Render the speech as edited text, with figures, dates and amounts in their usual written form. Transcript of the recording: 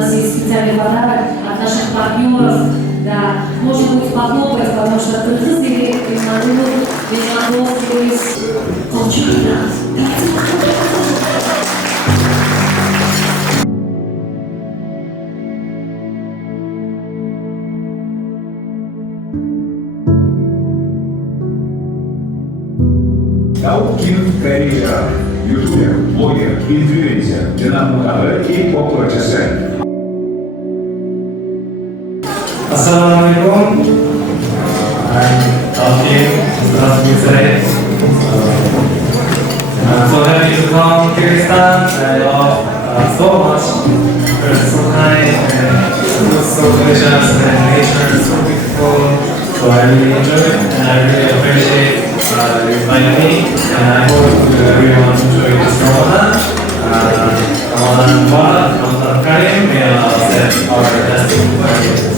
нас есть специальный подарок от наших партнеров. Да, можно будет похлопать, потому что кыргыз дили, Түштүк Кореялык, ютубер, блогер, инфлюенсер, жаңылыктары и поп-продюсер. Ассаламу алейкум. Здравствуйте. So happy to come to Kyrgyzstan. I love so much. It's so kind and it's so delicious and nature is so beautiful. So I really enjoy it and I really appreciate you inviting me. And I hope everyone enjoy this Ramadan. Ramadan Mubarak, Ramadan Karim. May Allah accept our testing.